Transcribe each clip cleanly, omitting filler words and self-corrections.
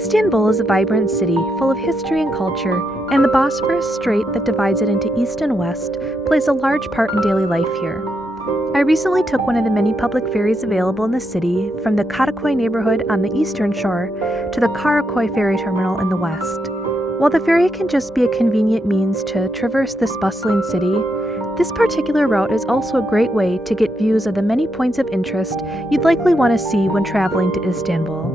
Istanbul is a vibrant city full of history and culture, and the Bosphorus Strait that divides it into east and west plays a large part in daily life here. I recently took one of the many public ferries available in the city from the Karakoy neighborhood on the eastern shore to the Karakoy ferry terminal in the west. While the ferry can just be a convenient means to traverse this bustling city, this particular route is also a great way to get views of the many points of interest you'd likely want to see when traveling to Istanbul.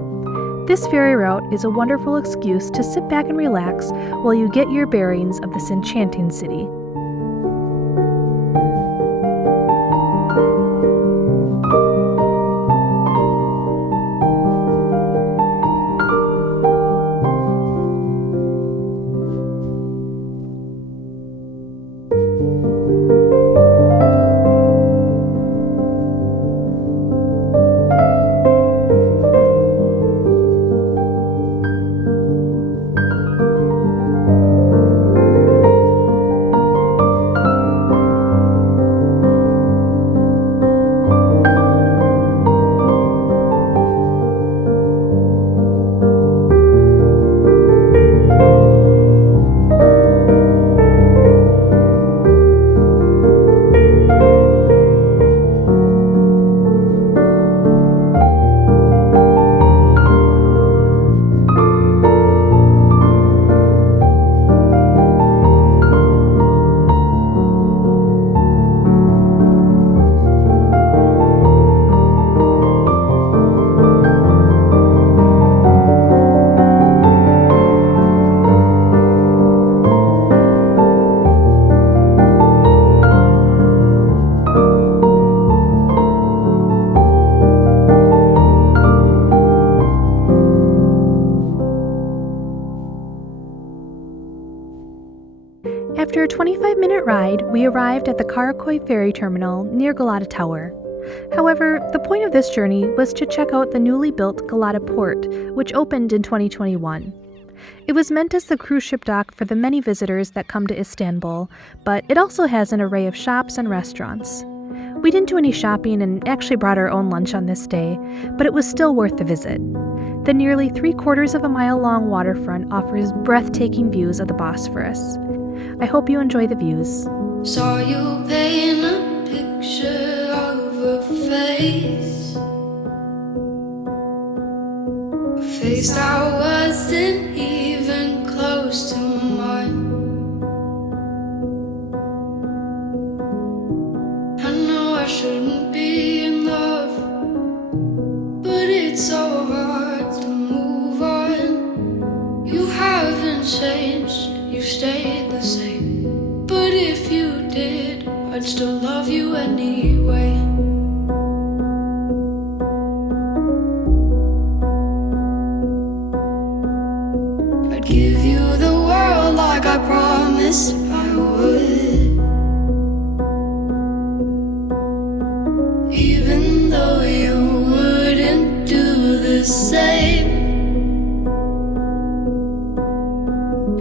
This ferry route is a wonderful excuse to sit back and relax while you get your bearings of this enchanting city. After a 25-minute ride, we arrived at the Karakoy ferry terminal near Galataport. However, the point of this journey was to check out the newly built Galataport, which opened in 2021. It was meant as the cruise ship dock for the many visitors that come to Istanbul, but it also has an array of shops and restaurants. We didn't do any shopping and actually brought our own lunch on this day, but it was still worth the visit. The nearly 3/4 of a mile long waterfront offers breathtaking views of the Bosphorus. I hope you enjoy the views. Saw you paint a picture of a face, a face that wasn't even close to mine. I know I shouldn't be in love, but it's so hard to move on. You haven't changed, you stayed the same. But if you did, I'd still love you anyway. I'd give you the world like I promised I would, even though you wouldn't do the same.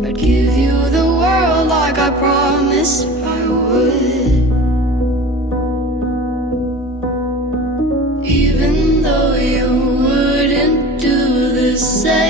I'd give you the world like I promised I would, even though you wouldn't do the same.